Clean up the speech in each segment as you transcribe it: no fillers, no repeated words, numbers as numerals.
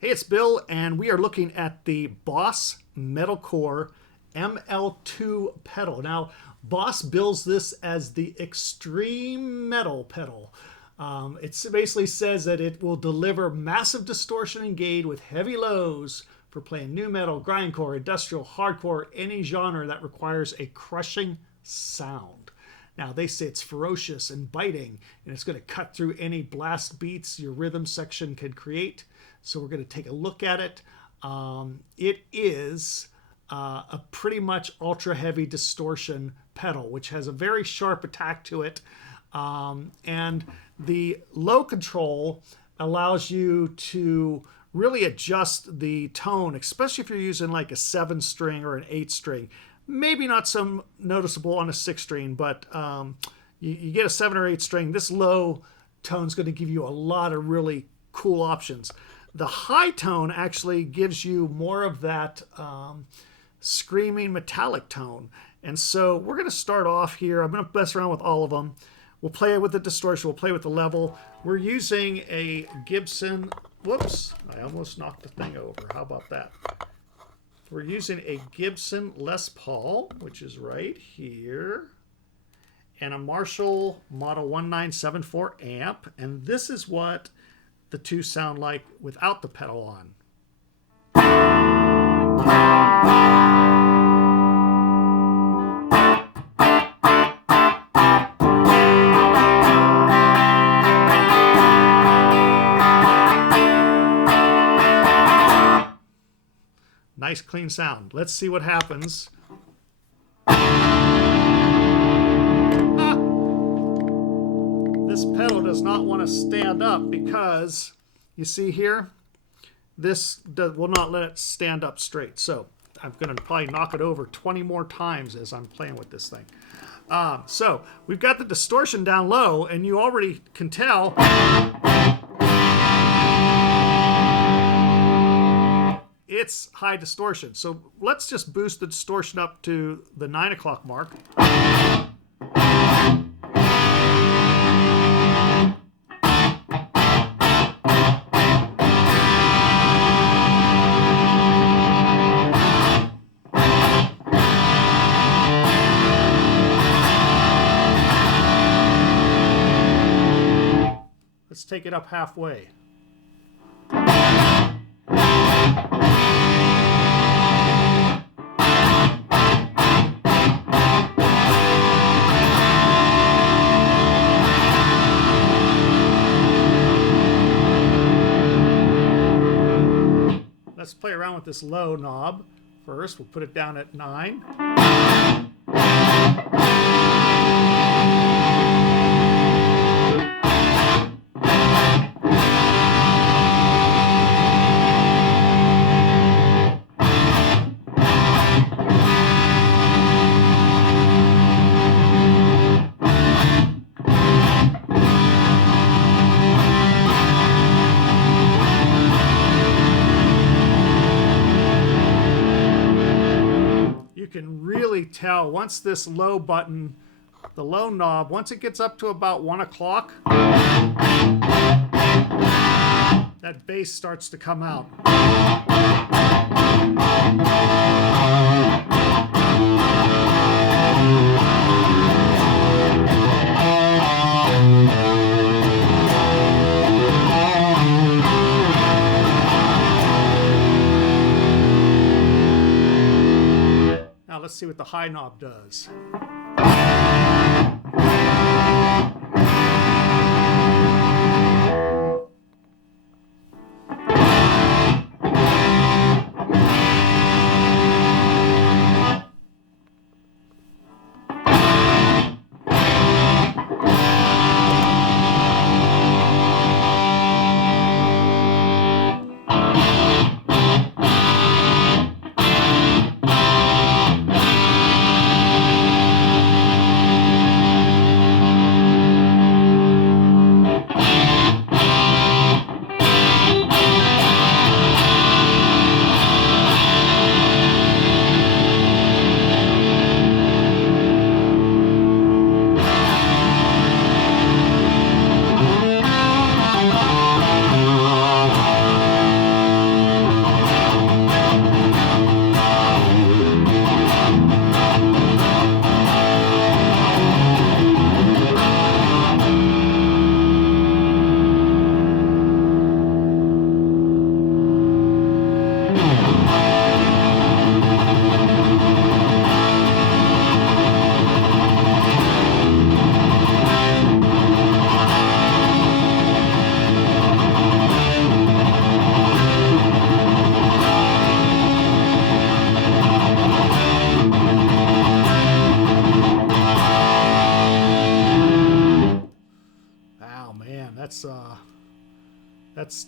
Hey, it's Bill, and we are looking at the Boss Metalcore ML-2 pedal. Now, Boss bills this as the extreme metal pedal. It basically says that it will deliver massive distortion and gain with heavy lows for playing nu metal, grindcore, industrial, hardcore, any genre that requires a crushing sound. Now, they say it's ferocious and biting, and it's going to cut through any blast beats your rhythm section can create. So we're going to take a look at it. It is a pretty much ultra heavy distortion pedal, which has a very sharp attack to it. And the low control allows you to really adjust the tone, especially if you're using like a 7-string or an 8-string. Maybe not so noticeable on a 6-string, but you get a 7 or 8 string. This low tone is going to give you a lot of really cool options. The high tone actually gives you more of that screaming metallic tone. And so we're going to start off here. I'm going to mess around with all of them. We'll play with the distortion. We'll play with the level. We're using a Gibson. Whoops, I almost knocked the thing over. How about that? We're using a Gibson Les Paul, which is right here, and a Marshall Model 1974 amp. And this is what the two sound like without the pedal on. Nice clean sound. Let's see what happens. This pedal does not want to stand up because you see here, this will not let it stand up straight. So I'm going to probably knock it over 20 more times as I'm playing with this thing. So we've got the distortion down low, and you already can tell it's high distortion. So let's just boost the distortion up to the 9 o'clock mark. Let's take it up halfway. Let's play around with this low knob first. We'll put it down at 9. You can really tell once this low button, the low knob, once it gets up to about 1 o'clock, that bass starts to come out. Now let's see what the high knob does.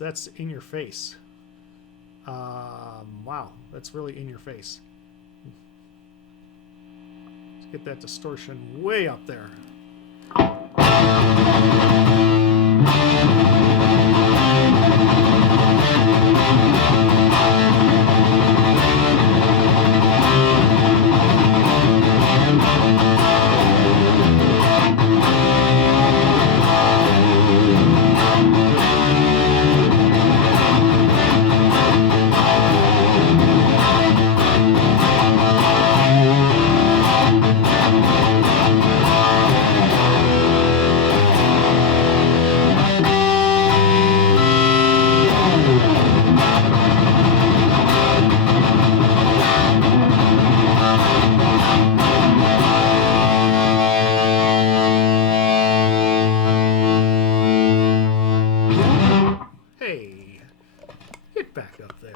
That's in your face. Wow, that's really in your face. Let's get that distortion way up there. Hey, get back up there.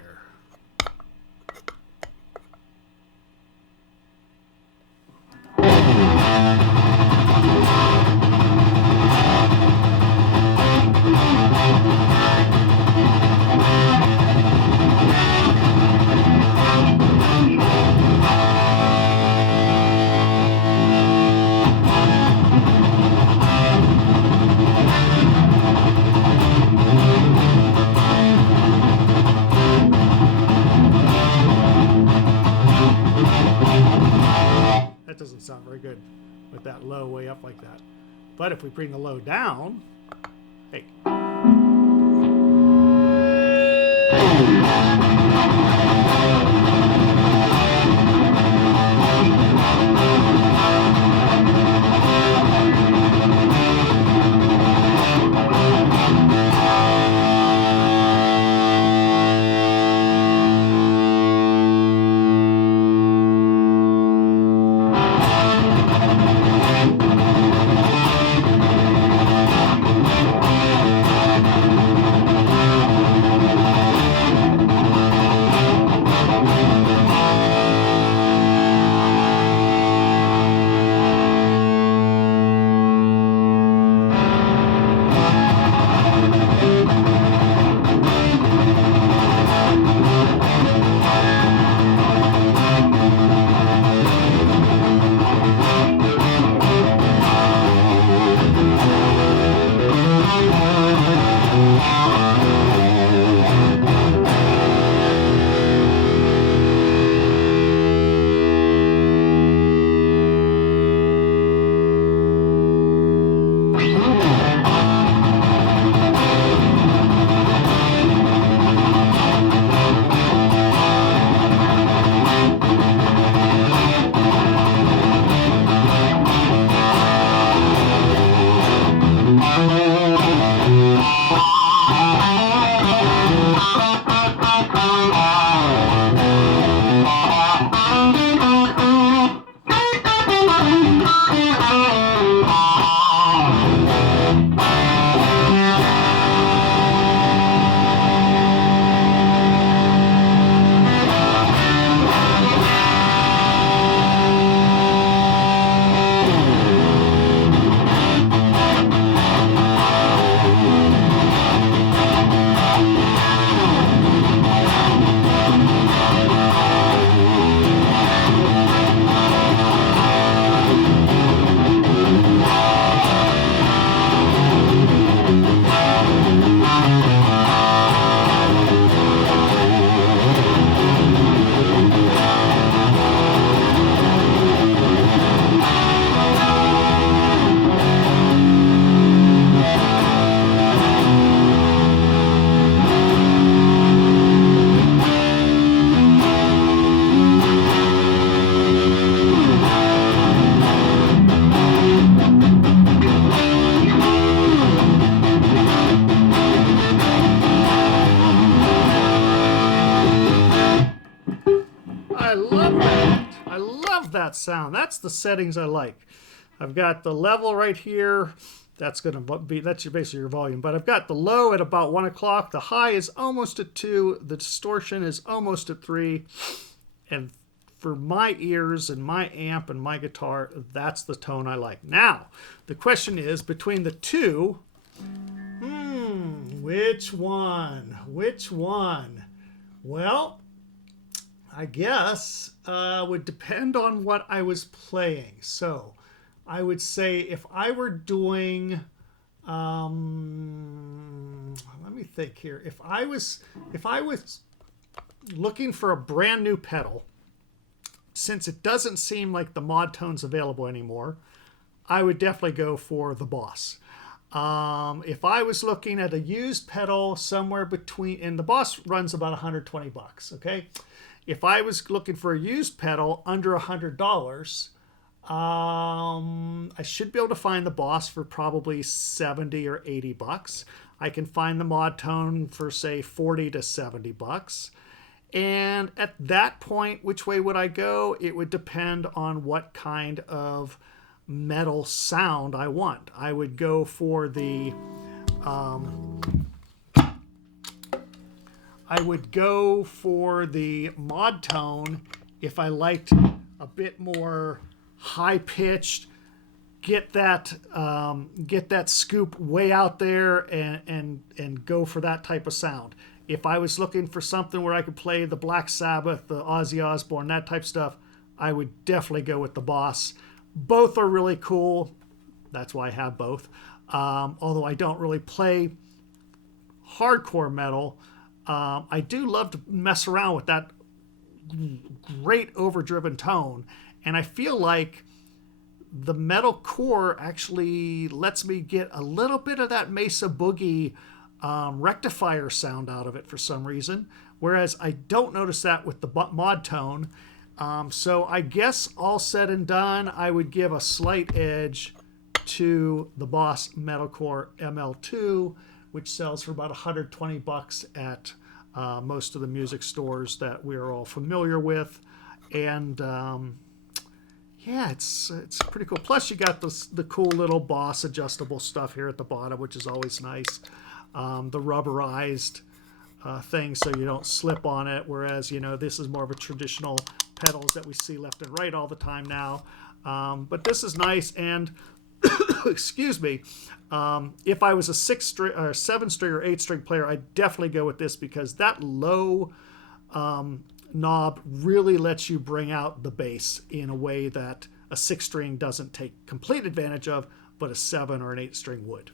That doesn't sound very good with that low way up like that. But if we bring the low down, hey. That sound. That's the settings I like. I've got the level right here. That's going to be, that's basically your volume. But I've got the low at about 1 o'clock. The high is almost at 2. The distortion is almost at 3. And for my ears and my amp and my guitar, that's the tone I like. Now, the question is, between the two, Which one? Which one? Well, I guess would depend on what I was playing. So I would say if I were doing, let me think here. If I was looking for a brand new pedal, since it doesn't seem like the mod tone's available anymore, I would definitely go for the Boss. If I was looking at a used pedal somewhere between, and the Boss runs about 120 bucks, okay? If I was looking for a used pedal under $100, I should be able to find the Boss for probably 70 or 80 bucks. I can find the mod tone for say 40 to 70 bucks. And at that point, which way would I go? It would depend on what kind of metal sound I want. I would go for the mod tone if I liked a bit more high pitched, get that scoop way out there and go for that type of sound. If I was looking for something where I could play the Black Sabbath, the Ozzy Osbourne, that type of stuff, I would definitely go with the Boss. Both are really cool. That's why I have both. Although I don't really play hardcore metal, I do love to mess around with that great overdriven tone. And I feel like the metal core actually lets me get a little bit of that Mesa Boogie rectifier sound out of it for some reason, whereas I don't notice that with the mod tone. So I guess all said and done, I would give a slight edge to the Boss Metalcore ML-2, which sells for about 120 bucks at most of the music stores that we're all familiar with. And yeah, it's pretty cool. Plus you got the cool little Boss adjustable stuff here at the bottom, which is always nice. The rubberized thing so you don't slip on it, whereas this is more of a traditional pedals that we see left and right all the time now. But this is nice, and excuse me, if I was a 6-string or 7-string or 8-string player, I'd definitely go with this because that low knob really lets you bring out the bass in a way that a 6-string doesn't take complete advantage of, but a 7 or an 8-string would.